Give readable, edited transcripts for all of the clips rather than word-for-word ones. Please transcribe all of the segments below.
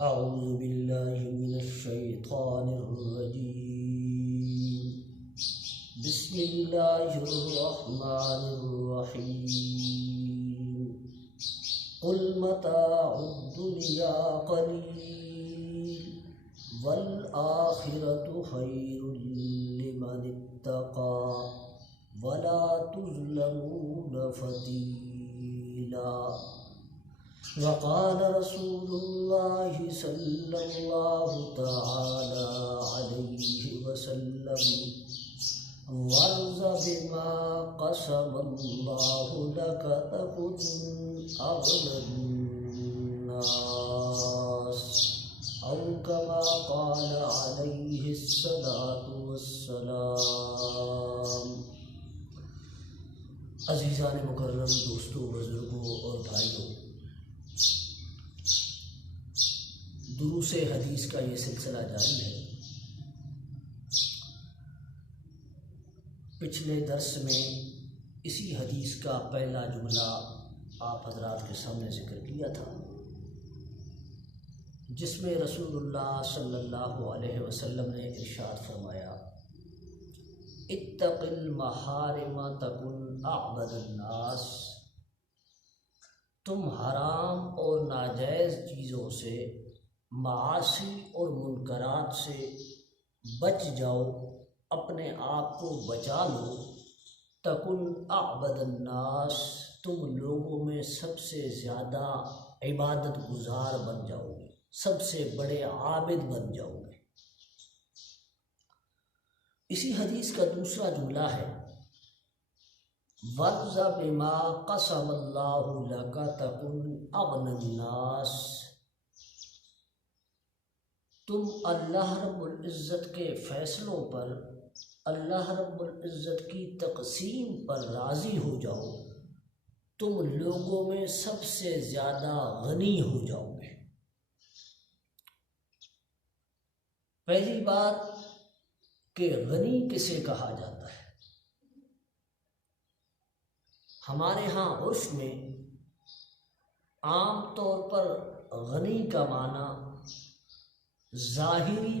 أعوذ بالله من الشيطان الرجيم. بسم الله الرحمن الرحيم. قل متاع الدنيا قليل والآخرة خير لمن اتقى ولا تظلمون فتيلا. وقال رسول الله صلى الله تعالى عليه وسلم: وارض بما قسم الله لك تكن أغنى الناس، أو كما قال عليه الصلاة والسلام. عزیزان مکرم، دوستوں، بزرگوں اور بھائیوں، دروس حدیث کا یہ سلسلہ جاری ہے. پچھلے درس میں اسی حدیث کا پہلا جملہ آپ حضرات کے سامنے ذکر کیا تھا، جس میں رسول اللہ صلی اللہ علیہ وسلم نے ارشاد فرمایا: اتق المحارم تکن اعبد الناس. تم حرام اور ناجائز چیزوں سے، معاصی اور منکرات سے بچ جاؤ، اپنے آپ کو بچا لو. تکن اعبد الناس، تم لوگوں میں سب سے زیادہ عبادت گزار بن جاؤ گے، سب سے بڑے عابد بن جاؤ گے. اسی حدیث کا دوسرا جملہ ہے: وَارْضَ بِمَا قَسَمَ اللَّهُ لَكَ تَكُنْ أَغْنَى النَّاسِ. تم اللہ رب العزت کے فیصلوں پر، اللہ رب العزت کی تقسیم پر راضی ہو جاؤ، تم لوگوں میں سب سے زیادہ غنی ہو جاؤ گے. پہلی بات کہ غنی کسے کہا جاتا ہے. ہمارے ہاں عرف میں عام طور پر غنی کا معنی ظاہری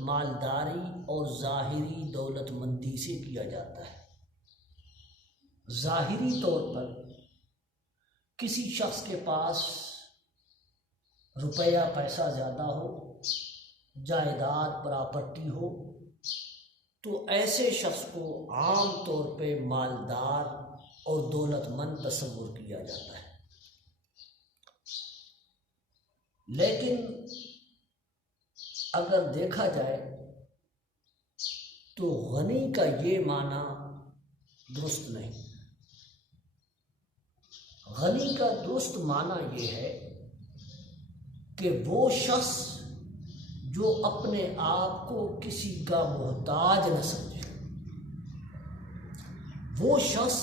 مالداری اور ظاہری دولت مندی سے کیا جاتا ہے. ظاہری طور پر کسی شخص کے پاس روپیہ پیسہ زیادہ ہو، جائیداد پراپرٹی ہو، تو ایسے شخص کو عام طور پہ مالدار اور دولت مند تصور کیا جاتا ہے. لیکن اگر دیکھا جائے تو غنی کا یہ معنی درست نہیں. غنی کا درست معنی یہ ہے کہ وہ شخص جو اپنے آپ کو کسی کا محتاج نہ سمجھے، وہ شخص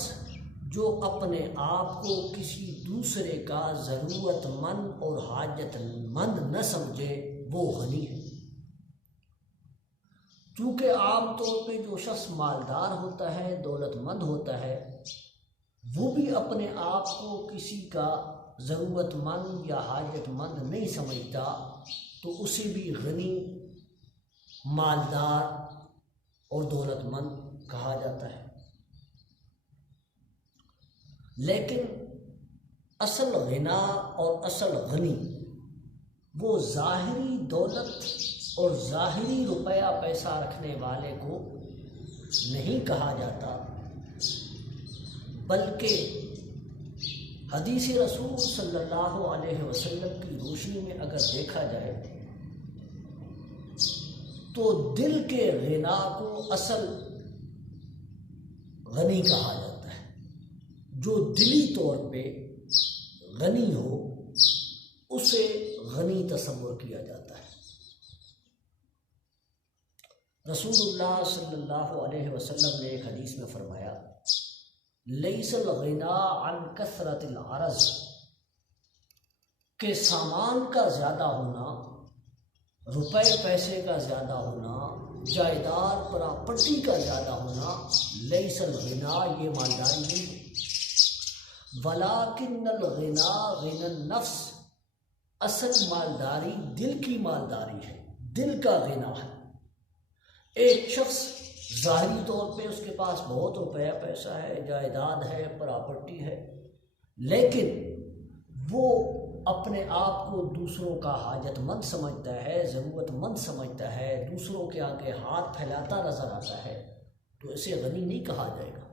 جو اپنے آپ کو کسی دوسرے کا ضرورت مند اور حاجت مند نہ سمجھے، وہ غنی ہے. چونکہ عام طور پہ جو شخص مالدار ہوتا ہے، دولت مند ہوتا ہے، وہ بھی اپنے آپ کو کسی کا ضرورت مند یا حاجت مند نہیں سمجھتا، تو اسے بھی غنی، مالدار اور دولت مند کہا جاتا ہے. لیکن اصل غنا اور اصل غنی وہ ظاہری دولت اور ظاہری روپیہ پیسہ رکھنے والے کو نہیں کہا جاتا، بلکہ حدیث رسول صلی اللہ علیہ وسلم کی روشنی میں اگر دیکھا جائے تو دل کے غنا کو اصل غنی کہا جاتا ہے. جو دلی طور پہ غنی ہو اسے غنی تصور کیا جاتا ہے. رسول اللہ صلی اللہ علیہ وسلم نے ایک حدیث میں فرمایا: لیس الغنا عن کثرت العرض، کہ سامان کا زیادہ ہونا، روپے پیسے کا زیادہ ہونا، جائیداد پراپرٹی کا زیادہ ہونا، لیس الغنا، یہ مالداری نہیں. ولیکن الغنا غنى النفس، اصل مالداری دل کی مالداری ہے، دل کا غنا ہے۔ ایک شخص ظاہری طور پہ اس کے پاس بہت روپیہ پیسہ ہے، جائیداد ہے، پراپرٹی ہے، لیکن وہ اپنے آپ کو دوسروں کا حاجت مند سمجھتا ہے، ضرورت مند سمجھتا ہے، دوسروں کے آگے ہاتھ پھیلاتا نظر آتا ہے، تو اسے غنی نہیں کہا جائے گا۔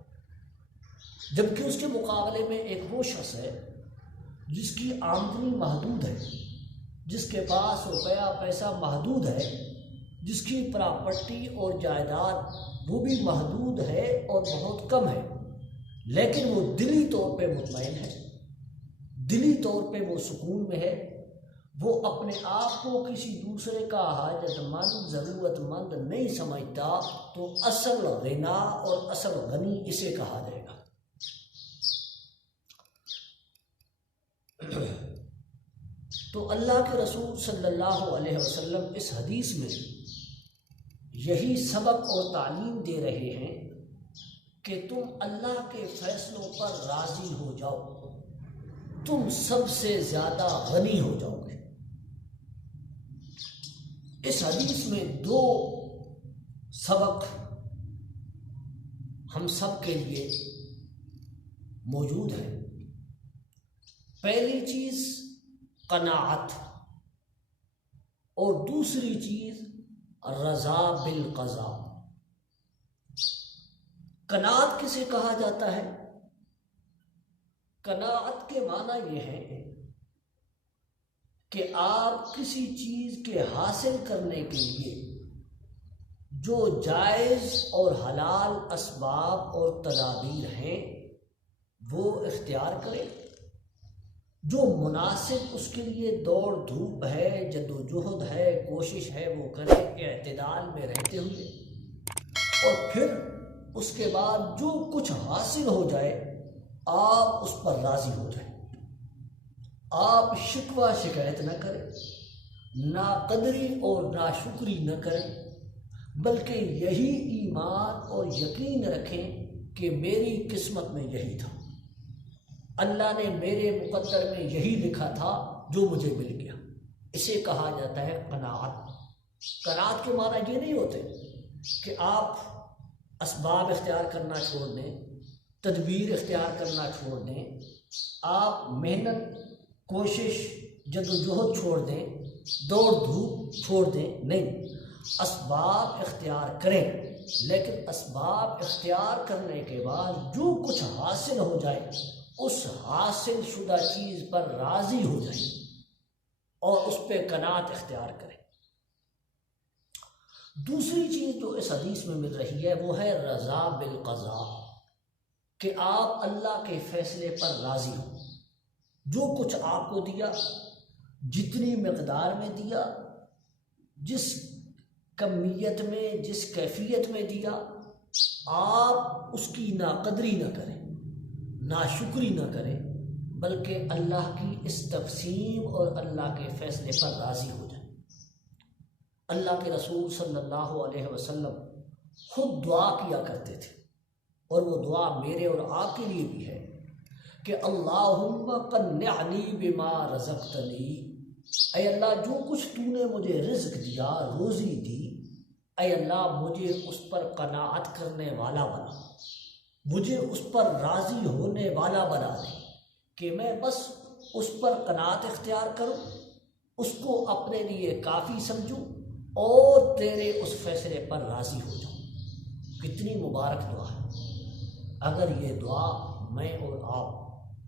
جبکہ اس کے مقابلے میں ایک وہ شخص ہے جس کی آمدنی محدود ہے، جس کے پاس روپیہ پیسہ محدود ہے، جس کی پراپرٹی اور جائیداد وہ بھی محدود ہے اور بہت کم ہے، لیکن وہ دلی طور پہ مطمئن ہے، دلی طور پہ وہ سکون میں ہے، وہ اپنے آپ کو کسی دوسرے کا حاجت مند، ضرورت مند نہیں سمجھتا، تو اصل غنا اور اصل غنی اسے کہا جائے گا۔ تو اللہ کے رسول صلی اللہ علیہ وسلم اس حدیث میں یہی سبق اور تعلیم دے رہے ہیں کہ تم اللہ کے فیصلوں پر راضی ہو جاؤ، تم سب سے زیادہ غنی ہو جاؤ گے۔ اس حدیث میں دو سبق ہم سب کے لیے موجود ہیں۔ پہلی چیز قناعت اور دوسری چیز رضا بالقضاء۔ قناعت کسے کہا جاتا ہے؟ قناعت کے معنی یہ ہے کہ آپ کسی چیز کے حاصل کرنے کے لیے جو جائز اور حلال اسباب اور تدابیر ہیں وہ اختیار کریں، جو مناسب اس کے لیے دوڑ دھوپ ہے، جدوجہد ہے، کوشش ہے، وہ کریں اعتدال میں رہتے ہوئے، اور پھر اس کے بعد جو کچھ حاصل ہو جائے آپ اس پر راضی ہو جائیں، آپ شکوہ شکایت نہ کریں، ناقدری اور ناشکری نہ کریں، بلکہ یہی ایمان اور یقین رکھیں کہ میری قسمت میں یہی تھا، اللہ نے میرے مقدر میں یہی لکھا تھا جو مجھے مل گیا۔ اسے کہا جاتا ہے قناعت۔ قناعت کے معنی یہ نہیں ہوتے کہ آپ اسباب اختیار کرنا چھوڑ دیں، تدبیر اختیار کرنا چھوڑ دیں، آپ محنت، کوشش، جدوجہد چھوڑ دیں، دوڑ دھوپ چھوڑ دیں، نہیں، اسباب اختیار کریں، لیکن اسباب اختیار کرنے کے بعد جو کچھ حاصل ہو جائے اس حاصل شدہ چیز پر راضی ہو جائیں اور اس پہ قناعت اختیار کریں۔ دوسری چیز جو اس حدیث میں مل رہی ہے وہ ہے رضا بالقضاء، کہ آپ اللہ کے فیصلے پر راضی ہوں، جو کچھ آپ کو دیا، جتنی مقدار میں دیا، جس کمیت میں، جس کیفیت میں دیا، آپ اس کی ناقدری نہ کریں، ناشکری نہ کریں، بلکہ اللہ کی اس تقسیم اور اللہ کے فیصلے پر راضی ہو جائیں۔ اللہ کے رسول صلی اللہ علیہ وسلم خود دعا کیا کرتے تھے، اور وہ دعا میرے اور آپ کے لیے بھی ہے کہ اللہم قنعنی بما رزقتنی، اے اللہ جو کچھ تو نے مجھے رزق دیا، روزی دی، اے اللہ مجھے اس پر قناعت کرنے والا بنا، مجھے اس پر راضی ہونے والا بنا دے، کہ میں بس اس پر قناعت اختیار کروں، اس کو اپنے لیے کافی سمجھوں اور تیرے اس فیصلے پر راضی ہو جاؤں۔ کتنی مبارک دعا ہے! اگر یہ دعا میں اور آپ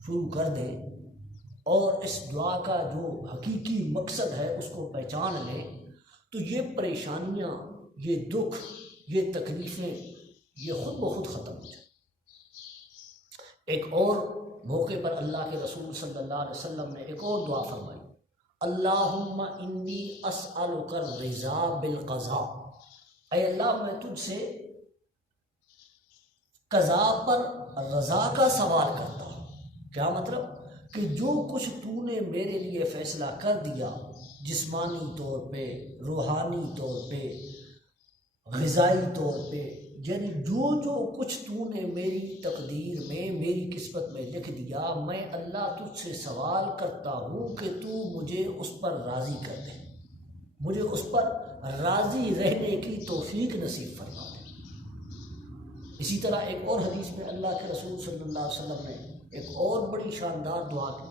شروع کر دیں اور اس دعا کا جو حقیقی مقصد ہے اس کو پہچان لیں، تو یہ پریشانیاں، یہ دکھ، یہ تکلیفیں یہ خود بخود ختم ہو جائیں۔ ایک اور موقع پر اللہ کے رسول صلی اللہ علیہ وسلم نے ایک اور دعا فرمائی، اللہم انی اسألک الرضا بالقضاء، اے اللہ میں تجھ سے قضاء پر رضا کا سوال کرتا ہوں۔ کیا مطلب؟ کہ جو کچھ تو نے میرے لیے فیصلہ کر دیا، جسمانی طور پہ، روحانی طور پہ، غذائی طور پہ، یعنی جو کچھ تو نے میری تقدیر میں میری قسمت میں لکھ دیا، میں اللہ تجھ سے سوال کرتا ہوں کہ تو مجھے اس پر راضی کر دے، مجھے اس پر راضی رہنے کی توفیق نصیب فرما دے۔ اسی طرح ایک اور حدیث میں اللہ کے رسول صلی اللہ علیہ وسلم نے ایک اور بڑی شاندار دعا کی،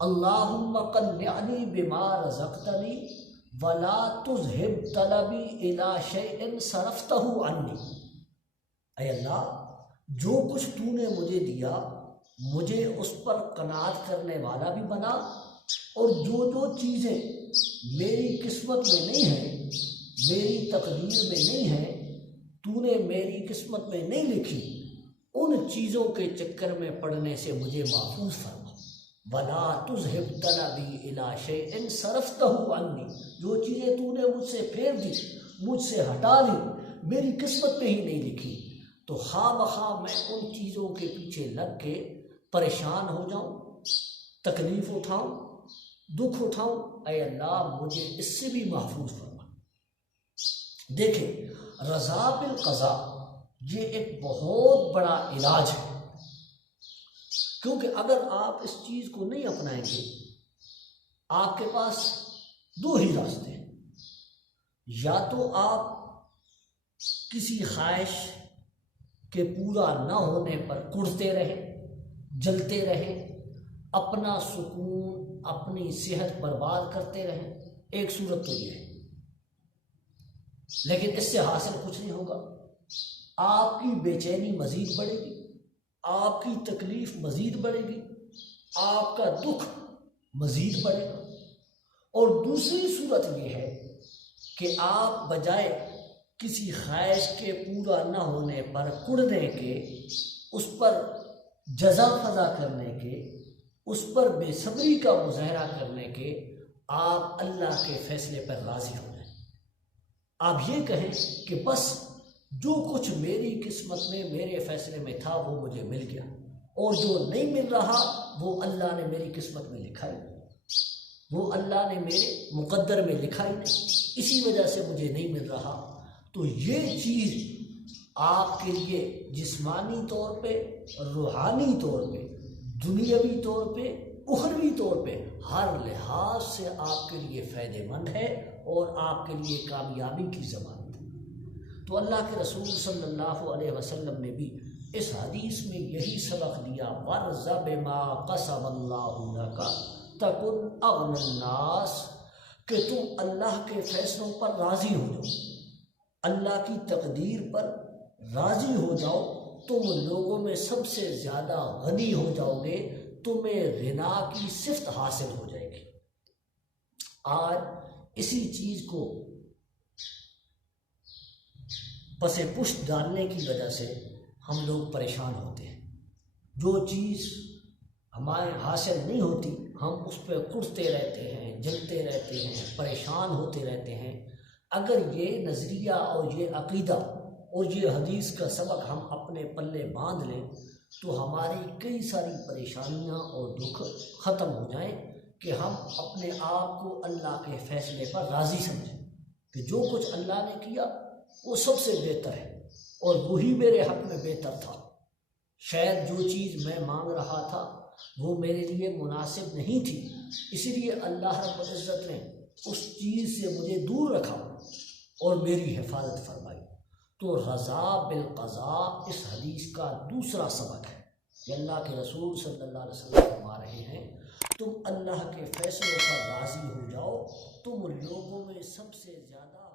اللہم قنعنی بما رزقتنی ولا تذہب طلبی الی شیء صرفتہ عنی۔ اے اللہ، جو کچھ تو نے مجھے دیا مجھے اس پر قناعت کرنے والا بھی بنا، اور جو چیزیں میری قسمت میں نہیں ہیں، میری تقدیر میں نہیں ہیں، تو نے میری قسمت میں نہیں لکھی، ان چیزوں کے چکر میں پڑنے سے مجھے محفوظ فرما۔ وَلَا تُذْهِبْ طَلَبِي إِلَىٰ شَيْءٍ صَرَفْتَهُ عَنِّي، جو چیزیں تو نے مجھ سے پھیر دی، مجھ سے ہٹا دی، میری قسمت میں ہی نہیں لکھی، تو خواہ بخواہ میں ان چیزوں کے پیچھے لگ کے پریشان ہو جاؤں، تکلیف اٹھاؤں، دکھ اٹھاؤں، اے اللہ مجھے اس سے بھی محفوظ فرما۔ دیکھیں، رضا بالقضاء یہ ایک بہت بڑا علاج ہے، کیونکہ اگر آپ اس چیز کو نہیں اپنائیں گے، آپ کے پاس دو ہی راستے ہیں، یا تو آپ کسی خواہش کے پورا نہ ہونے پر کڑتے رہیں، جلتے رہیں، اپنا سکون، اپنی صحت برباد کرتے رہیں، ایک صورت تو یہ ہے، لیکن اس سے حاصل کچھ نہیں ہوگا، آپ کی بے چینی مزید بڑھے گی، آپ کی تکلیف مزید بڑھے گی، آپ کا دکھ مزید بڑھے گا۔ اور دوسری صورت یہ ہے کہ آپ بجائے کسی خواہش کے پورا نہ ہونے پر کڑنے کے، اس پر جزا فضا کرنے کے، اس پر بے صبری کا مظاہرہ کرنے کے، آپ اللہ کے فیصلے پر راضی ہو جائیں، آپ یہ کہیں کہ بس جو کچھ میری قسمت میں میرے فیصلے میں تھا وہ مجھے مل گیا، اور جو نہیں مل رہا وہ اللہ نے میری قسمت میں لکھا ہی نہیں، وہ اللہ نے میرے مقدر میں لکھا ہی نہیں، اسی وجہ سے مجھے نہیں مل رہا۔ تو یہ چیز آپ کے لیے جسمانی طور پہ، روحانی طور پہ، دنیاوی طور پہ، اخروی طور پہ، ہر لحاظ سے آپ کے لیے فائدہ مند ہے اور آپ کے لیے کامیابی کی ضمانت ہے۔ تو اللہ کے رسول صلی اللہ علیہ وسلم نے بھی اس حدیث میں یہی سبق دیا، وَارْضَ بِمَا قَسَمَ اللَّهُ لَكَ تَكُنْ أَغْنَى النَّاسِ، کہ تم اللہ کے فیصلوں پر راضی ہو جاؤ، اللہ کی تقدیر پر راضی ہو جاؤ، تم لوگوں میں سب سے زیادہ غنی ہو جاؤ گے، تمہیں غنا کی صفت حاصل ہو جائے گی۔ آج اسی چیز کو پس پشت ڈالنے کی وجہ سے ہم لوگ پریشان ہوتے ہیں، جو چیز ہمارے حاصل نہیں ہوتی ہم اس پہ کڑتے رہتے ہیں، جلتے رہتے ہیں، پریشان ہوتے رہتے ہیں۔ اگر یہ نظریہ اور یہ عقیدہ اور یہ حدیث کا سبق ہم اپنے پلے باندھ لیں تو ہماری کئی ساری پریشانیاں اور دکھ ختم ہو جائیں، کہ ہم اپنے آپ کو اللہ کے فیصلے پر راضی سمجھیں کہ جو کچھ اللہ نے کیا وہ سب سے بہتر ہے، اور وہی میرے حق میں بہتر تھا۔ شاید جو چیز میں مانگ رہا تھا وہ میرے لیے مناسب نہیں تھی، اسی لیے اللہ رب العزت نے اس چیز سے مجھے دور رکھا اور میری حفاظت فرمائی۔ تو رضا بالقضاء اس حدیث کا دوسرا سبق ہے کہ اللہ کے رسول صلی اللہ علیہ وسلم فرما رہے ہیں، تم اللہ کے فیصلوں پر راضی ہو جاؤ، تم لوگوں میں سب سے زیادہ